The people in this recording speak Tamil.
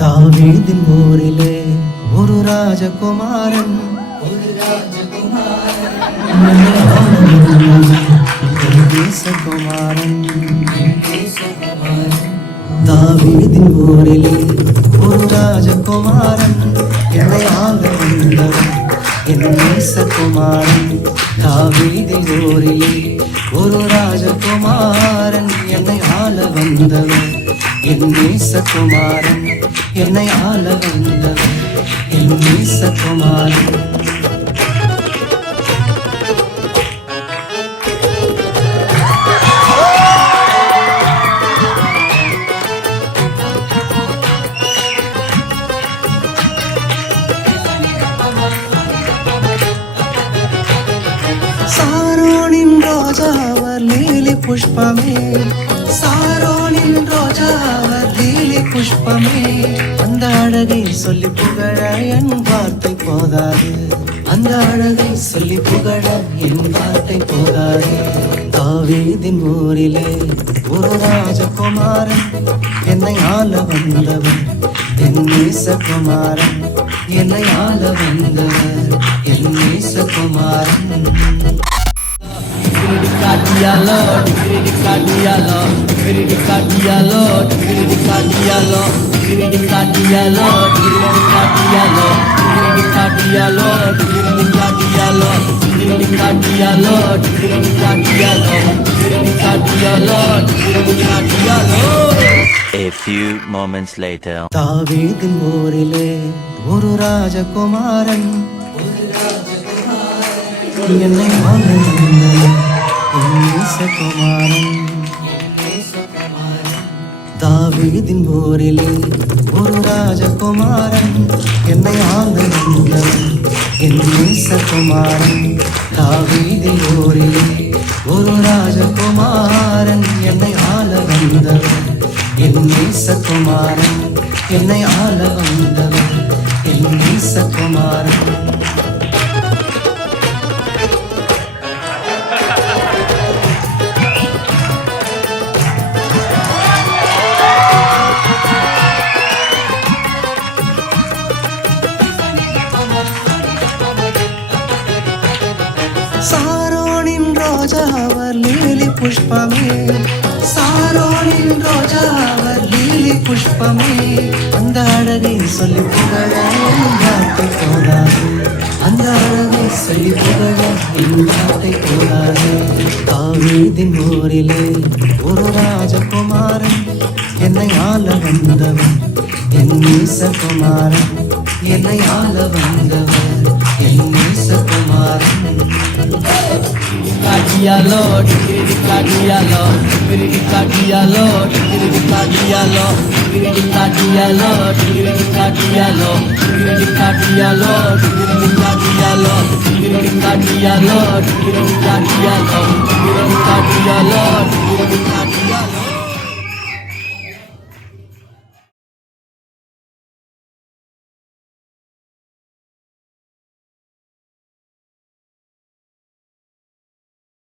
தாவீதின் ஊரிலே ஒரு ராஜகுமாரன் தேசகுமாரன். தாவீதின் ஊரிலே ஒரு ராஜகுமாரன் என்னை ஆள வந்தவன் என் நேசகுமாரன். தாவீதின் ஊரிலே ஒரு ராஜகுமாரன் என்னை ஆள வந்தவன் என் நேசகுமாரன். என்னை ஆள வந்தவன் என் நேசகுமாரன். சாரோனின் ரோஜாவர் லீலி புஷ்பமே, சாரோனின் ரோஜாவர் லீலி புஷ்பமே. அந்த அழகை சொல்லி புகழ என் வார்த்தை போதாது, அந்த அழகை சொல்லி புகழ என் வார்த்தை போதாது. தாவீதின் ஊரிலே ஒரு ராஜகுமாரன் என்னை ஆள வந்தவன் என் நேசகுமாரன். என்னை ஆள வந்தவர் என் நேசகுமாரன். Diallo, diallo, diallo, diallo, A few moments later. தாவீதின் ஊரிலே ஒரு ராஜகுமாரன் என்னை ஆள வந்தவன் என் நேசகுமாரன். தாவீதின் ஊரிலே ஒரு ராஜகுமாரன் என்னை ஆள வந்தவன் என் நேசகுமாரன். தாவீதின் ஊரிலே ஒரு ராஜகுமாரன் என்னை ஆள வந்தவன் என் நேசகுமாரன். என்னை ஆள வந்தவன் என் நேசகுமாரன். சாரோனின் ரோஜாவர் லீலி புஷ்பமே, சாரோனின் ரோஜாவர் லீலி புஷ்பமே. அந்த அழகை சொல்லி புகழ என் வார்த்தை போதாது, அந்த அழகை சொல்லி புகழ என் வார்த்தை போதாது. தாவீதின் ஊரிலே ஒரு ராஜகுமாரன் என்னை ஆள வந்தவன் என் நேசகுமாரன். என்னை ஆள வந்தவர் என் நேசகுமாரன். Diallo, diallo, diallo, diallo, diallo.